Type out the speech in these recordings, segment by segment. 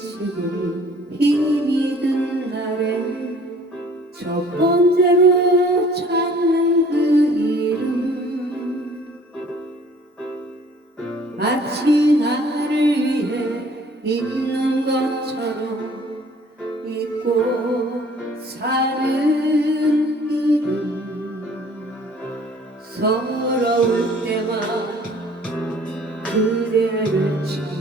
지금 힘이 든 날에 첫 번째로 찾는 그 이름. 마치 나를 위해 있는 것처럼 잊고 사는 이름. 서러울 때만 그대를 찾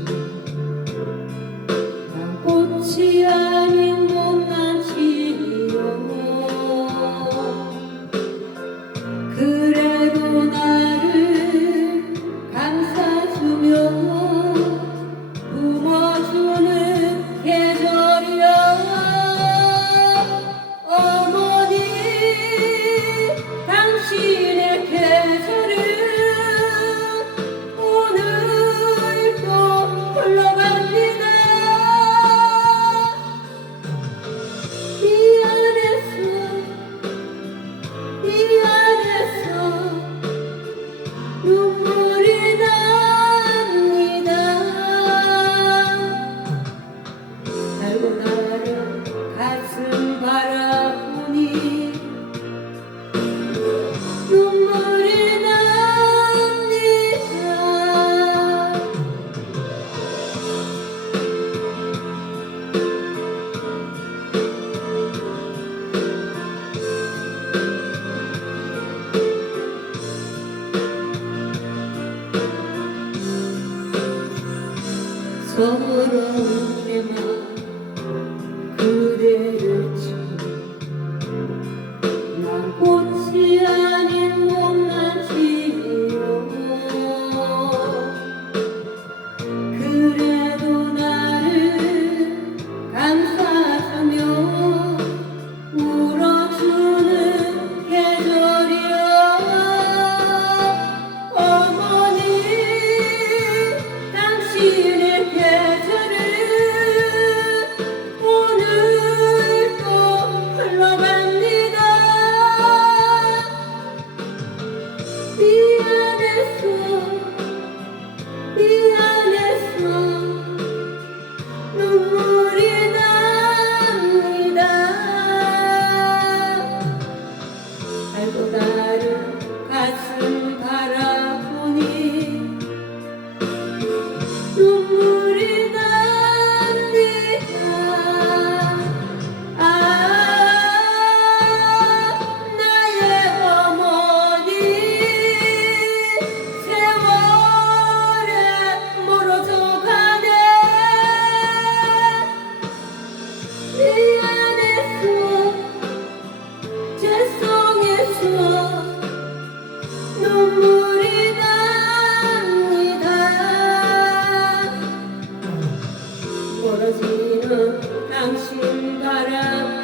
for Sundaram